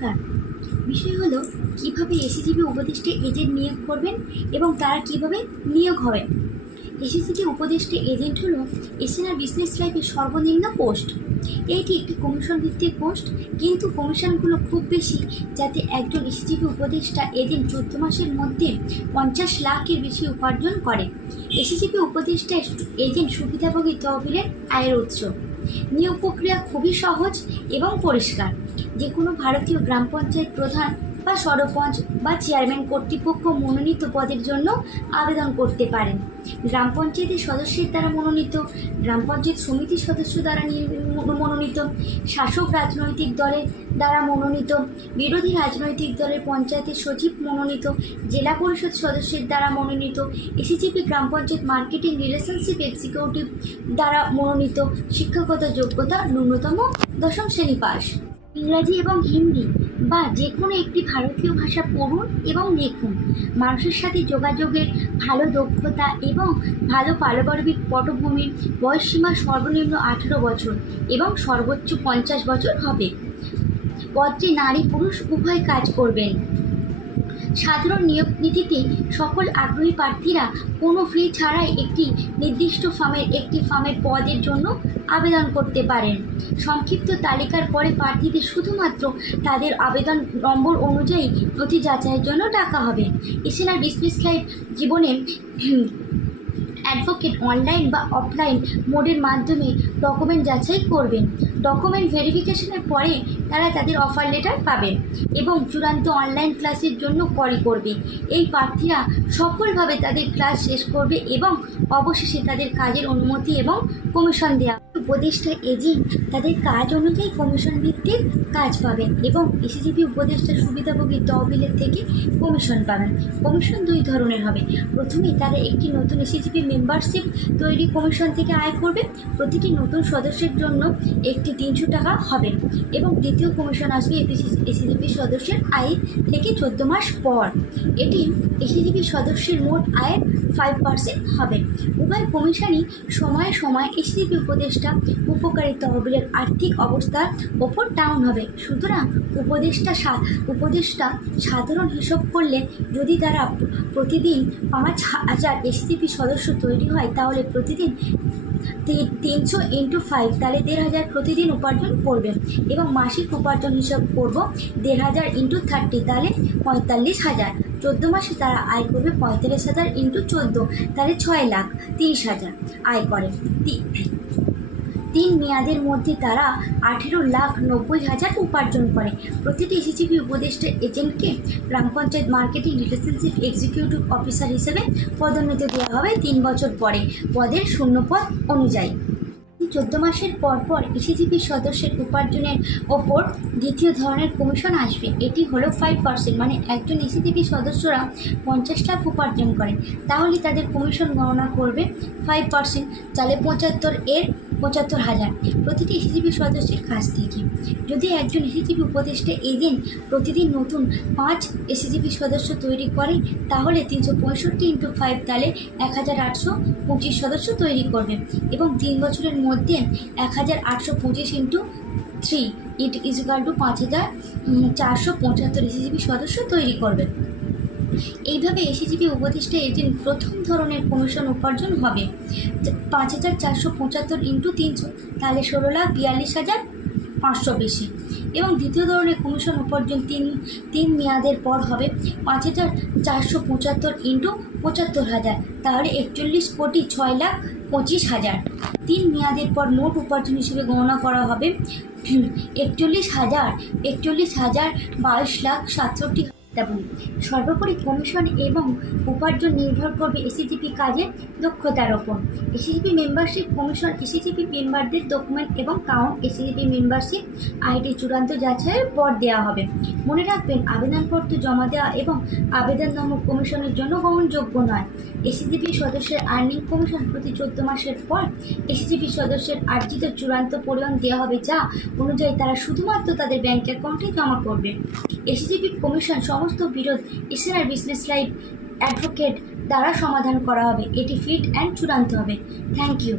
কার বিষয় হলো কিভাবে এসিজিবি উপদেষ্টা এজেন্ট নিয়োগ করবেন এবং তারা কিভাবে নিয়োগ হবেন। এসিজিবি উপদেষ্টা এজেন্ট হলো এসএনআর বিজনেস লাইফের সর্বনিম্ন পোস্ট। এটি একটি কমিশন ভিত্তিক পোস্ট, কিন্তু কমিশনগুলো খুব বেশি, যাতে একজন এসিজিবি উপদেষ্টা এজেন্ট 14 মাসের মধ্যে 50 লাখের বেশি উপার্জন করে। এসিজিবি উপদেষ্টা এজেন্ট সুবিধাভোগী তহবিলের আয়ের উৎস। নিয়োগ প্রক্রিয়া খুবই সহজ এবং পরিষ্কার। যে কোনো ভারতীয় গ্রাম পঞ্চায়েত প্রধান বা সরপঞ্চ বা চেয়ারম্যান কর্তৃপক্ষ মনোনীত পদের জন্য আবেদন করতে পারেন। গ্রাম পঞ্চায়েতের সদস্যের দ্বারা মনোনীত, গ্রাম পঞ্চায়েত সমিতির সদস্য দ্বারা মনোনীত, শাসক রাজনৈতিক দলের দ্বারা মনোনীত, বিরোধী রাজনৈতিক দলের পঞ্চায়েতের সচিব মনোনীত, জেলা পরিষদ সদস্যের দ্বারা মনোনীত, এসিজিপি গ্রাম পঞ্চায়েত মার্কেটিং রিলেশনশিপ এক্সিকিউটিভ দ্বারা মনোনীত। শিক্ষাগত যোগ্যতা ন্যূনতম 10ম শ্রেণী পাস। ইংরাজি এবং হিন্দি বা যে কোনো একটি ভারতীয় ভাষা পড়ুন এবং লিখুন। মানুষের সাথে যোগাযোগের ভালো দক্ষতা এবং ভালো পারস্পরিক পটভূমি। বয়সসীমা সর্বনিম্ন 18 বছর এবং সর্বোচ্চ 50 বছর হবে। পদটি নারী পুরুষ উভয় কাজ করবেন। সাধারণ নিয়োগ নীতিতে সকল আগ্রহী প্রার্থীরা কোনো ফি ছাড়াই একটি নির্দিষ্ট ফার্মের পদের জন্য আবেদন করতে পারেন। সংক্ষিপ্ত তালিকার পরে প্রার্থীদের শুধুমাত্র তাদের আবেদন নম্বর অনুযায়ী নথি যাচাইয়ের জন্য ডাকা হবে। এছাড়া বিজনেস লাইফ জীবনে অ্যাডভোকেট অনলাইন বা অফলাইন মোডের মাধ্যমে ডকুমেন্ট যাচাই করবেন। ডকুমেন্ট ভেরিফিকেশনের পরে তারা তাদের অফার লেটার পাবেন এবং চূড়ান্ত অনলাইন ক্লাসের জন্য কল করবে। এই প্রার্থীরা সফলভাবে তাদের ক্লাস শেষ করবে এবং অবশেষে তাদের কাজের অনুমতি এবং কমিশন দেওয়া। উপদেষ্টা এজেন্ট তাদের কাজ অনুযায়ী কমিশন ভিত্তিক কাজ পাবেন এবং এসিজিবি উপদেষ্টা সুবিধাভোগী তহবিলের থেকে কমিশন পাবেন। কমিশন 2 ধরনের হবে। প্রথমে তারা একটি নতুন এসিজিবি মেম্বারশিপ তৈরি কমিশন থেকে আয় করবে। প্রতিটি নতুন সদস্যের জন্য একটি 300 টাকা হবে এবং দ্বিতীয় কমিশন আসবে এসিজিবি সদস্যের আয় থেকে 14 মাস পর। এটি এসিজিবি সদস্যের মোট আয়ের 5% হবে। উভয় কমিশনই সময়ে সময়ে এসিজিবি উপদেষ্টা উপকারী তহবিলের আর্থিক অবস্থার ওপর ডাউন হবে। সুতরাং উপদেষ্টা সাধারণ হিসাব করলে যদি তারা প্রতিদিন 5000 এসিজিবি সদস্য তৈরি হয়, তাহলে প্রতিদিন 300 × 5, তাহলে 1500 প্রতিদিন উপার্জন করবে এবং মাসিক উপার্জন হিসাব করব 1500 × 30, তাহলে 45,000। 14 মাসে তারা আয় করবে 45,000 × 14, তাহলে 6,30,000 আয় করে। 3 মেয়াদের মধ্যে তারা 18,90,000 উপার্জন করে। প্রতিটি এসিজিবি উপদেষ্টা এজেন্টকে গ্রাম panchayat marketing relationship executive officer হিসেবে পদোন্নতি দেওয়া হবে 3 বছর পরে পদের শূন্যপদ অনুযায়ী। 14 মাসের পর পর এসিজিবি সদস্যের উপার্জনের ওপর দ্বিতীয় ধরনের কমিশন আসবে। এটি হলো 5%, মানে একজন এসিজিবি সদস্যরা 50 লাখ উপার্জন করে, তাহলে তাদের কমিশন গণনা করবে 5%, তাহলে 75 এর 75,000 প্রতিটি এসিজিবি সদস্যের কাছ থেকে। যদি একজন এসিজিবি উপদেষ্টা এজেন্ট প্রতিদিন নতুন 5 এসিজিবি সদস্য তৈরি করে, তাহলে 365 × 5, তাহলে 1825 সদস্য তৈরি করবে এবং 3 বছরের মধ্যে 1825 × 3 = 5,475 এসিজিবি সদস্য তৈরি করবে। এইভাবে এসিজিবি উপদেষ্টা এজেন্ট প্রথম ধরনের কমিশন উপার্জন হবে 5,475 × 300, তাহলে 16,42,500 বেশি এবং দ্বিতীয় ধরনের কমিশন উপার্জন 3 মেয়াদের পর হবে 5,475 × 75,000, তাহলে 41,06,25,000। 3 মেয়াদের পর মোট উপার্জন হিসেবে গণনা করা হবে 41,22,67,000। সর্বোপরি কমিশন এবং উপার্জন নির্ভর করবে এসিজিপি কাজের দক্ষতার ওপর। এসিজিপি মেম্বারশিপ কমিশন এসিজিপি মেম্বারদের ডকুমেন্ট এবং কাউন্ট এসিজিপি মেম্বারশিপ আইডি চূড়ান্ত যাচাইয়ের পর দেওয়া হবে। মনে রাখবেন, আবেদনপত্র জমা দেওয়া এবং আবেদন নম্বর কমিশনের জন্য গ্রহণযোগ্য নয়। এসিজিপি সদস্যের আর্নিং কমিশন প্রতি 14 মাসের পর এসিজিপি সদস্যের আর্জিত চূড়ান্ত পরিমাণ দেওয়া হবে, যা অনুযায়ী তারা শুধুমাত্র তাদের ব্যাংক অ্যাকাউন্টে জমা করবে। এসিজিপি কমিশন সমস্ত বিরোধ এসএনআর বিজনেস লাইফ অ্যাডভোকেট দ্বারা সমাধান করা হবে। এটি ফিট অ্যান্ড চূড়ান্ত হবে। Thank you.